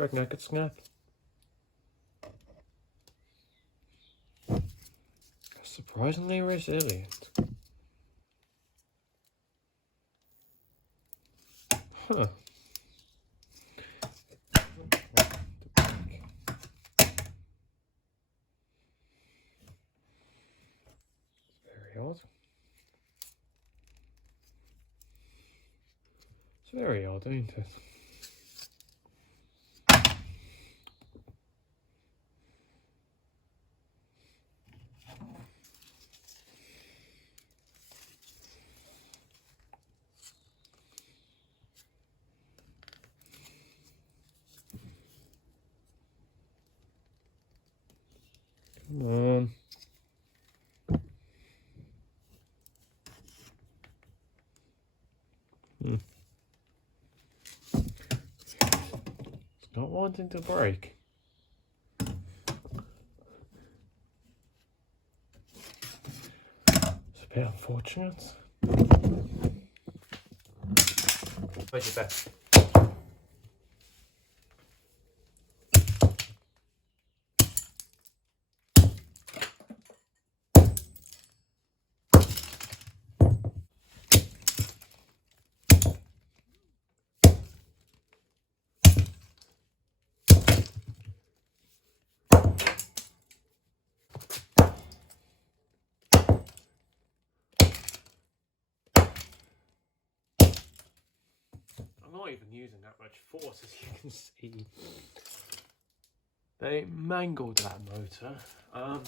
reckon I could snap? Surprisingly resilient. Huh. Very odd. It's very odd, ain't it? Come on. It's not wanting to break. It's a bit unfortunate. Where's your bed? I'm not even using that much force, as you can see. They mangled that motor. You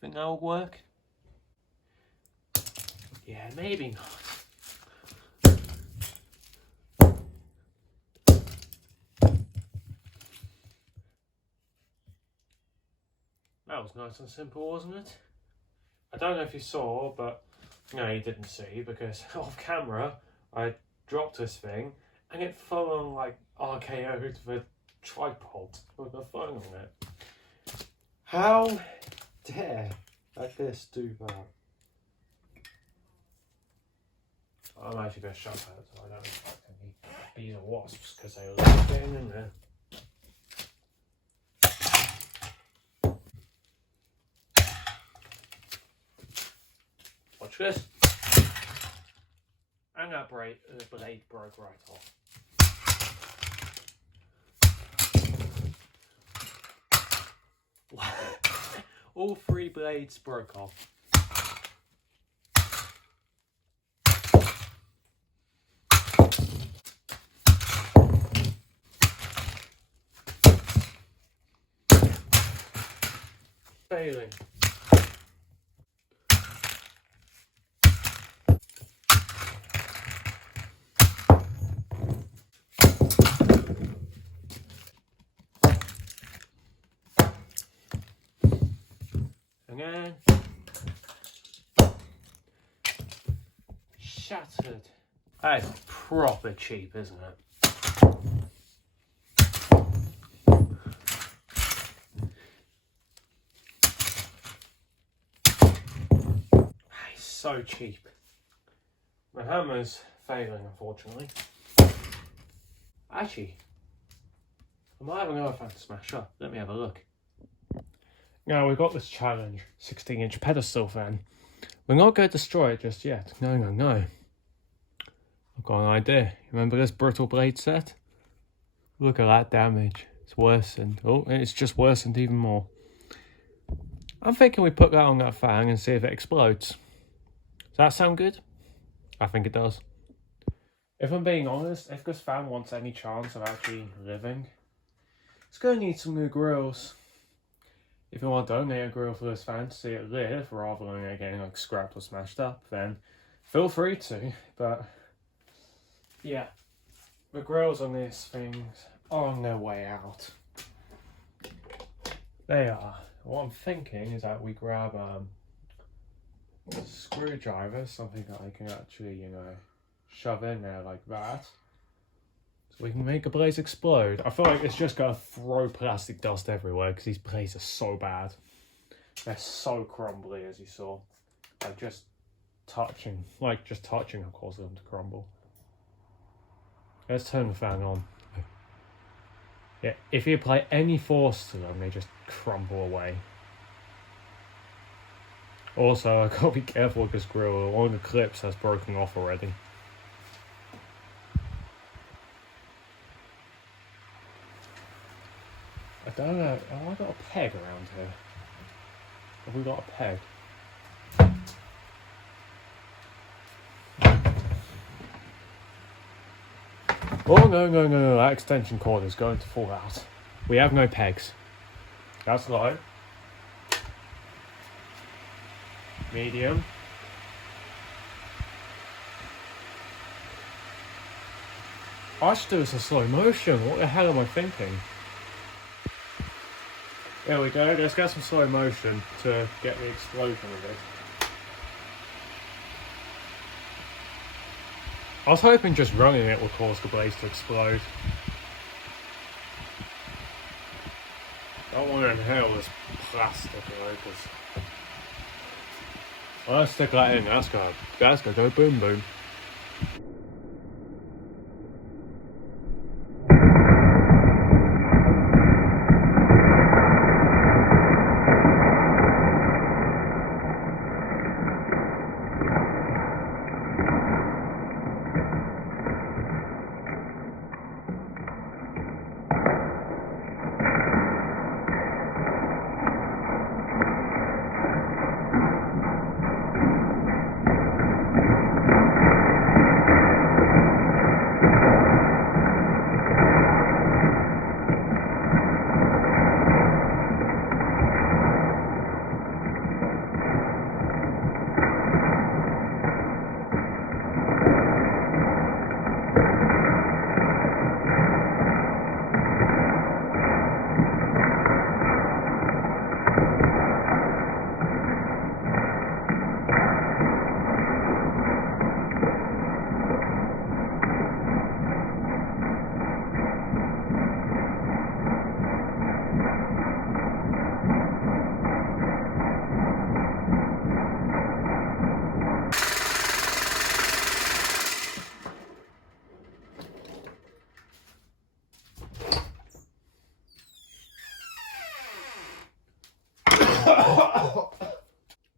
think that'll work? Yeah, maybe not. That was nice and simple, wasn't it? I don't know if you saw, but no, you didn't see, because off camera I dropped this thing and it fell on like RKO'd the tripod with the phone on it. How dare let this do that? I'm actually going to shut that so I don't attract any bees or wasps because they love getting in there. Watch this. And that blade broke right off. All three blades broke off. Failing. Again. Shattered. That is proper cheap, isn't it? It's so cheap. My hammer's failing, unfortunately. Actually, I might have another fan to smash up. Let me have a look. Now we've got this challenge, 16-inch pedestal fan. We're not going to destroy it just yet. No, no, no. I've got an idea. Remember this brittle blade set? Look at that damage. It's worsened. Oh, it's just worsened even more. I'm thinking we put that on that fan and see if it explodes. Does that sound good? I think it does. If I'm being honest, if this fan wants any chance of actually living, it's going to need some new grills. If you want to donate a grill for this fan to see it live, rather than it getting like scrapped or smashed up, then feel free to. But yeah, the grills on these things are on their way out. They are. What I'm thinking is that we grab a screwdriver, something that I can actually, you know, shove in there like that, so we can make the blades explode. I feel like it's just gonna throw plastic dust everywhere because these blades are so bad. They're so crumbly, as you saw. Like just touching them causes them to crumble. Let's turn the fan on. Yeah, if you apply any force to them, they just crumple away. Also, I gotta be careful with this grill. One of the clips has broken off already. I don't know. Have I got a peg around here? Have we got a peg? Oh, no. That extension cord is going to fall out. We have no pegs. That's low. Medium. I should do this in slow motion. What the hell am I thinking? There we go. Let's get some slow motion to get the explosion of it. I was hoping just running it would cause the blaze to explode. I don't want to inhale this plastic, because I'll stick that in. That's gonna go boom boom.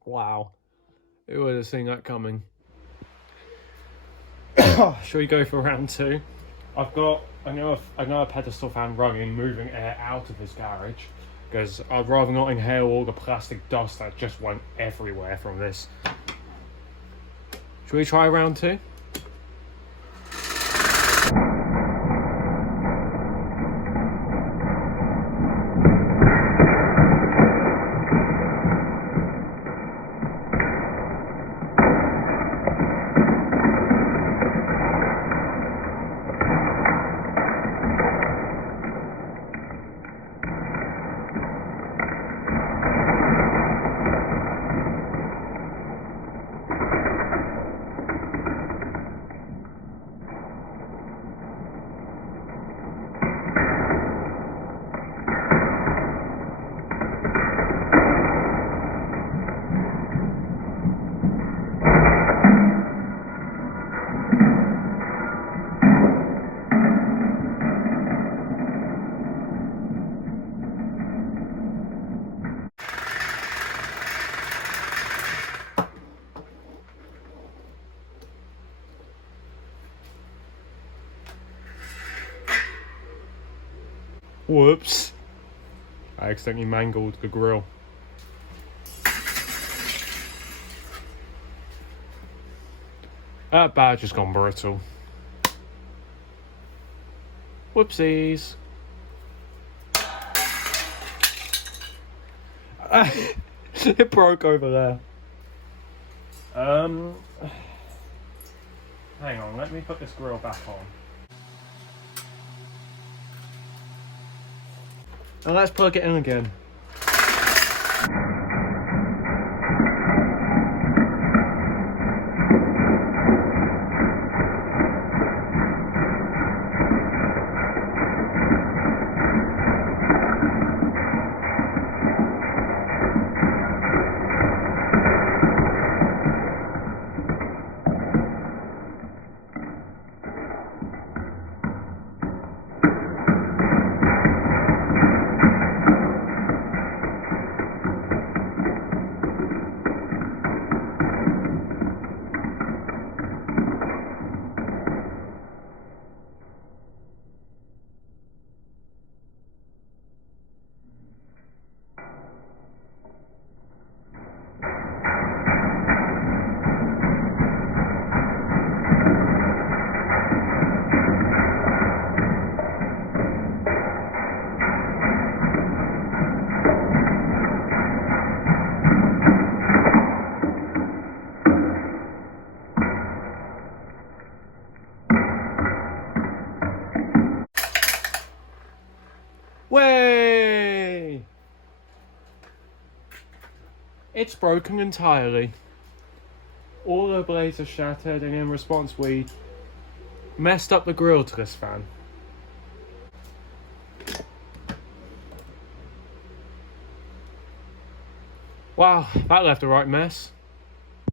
Wow. Who would have seen that coming? Shall we go for round two? I've got another pedestal fan running, moving air out of his garage, because I'd rather not inhale all the plastic dust that just went everywhere from this. Shall we try round two? Whoops. I accidentally mangled the grill. That badge has gone brittle. Whoopsies. It broke over there. Hang on, let me put this grill back on. And let's plug it in again. Way! It's broken entirely. All the blades are shattered, and in response we messed up the grill to this fan. Wow, that left a right mess.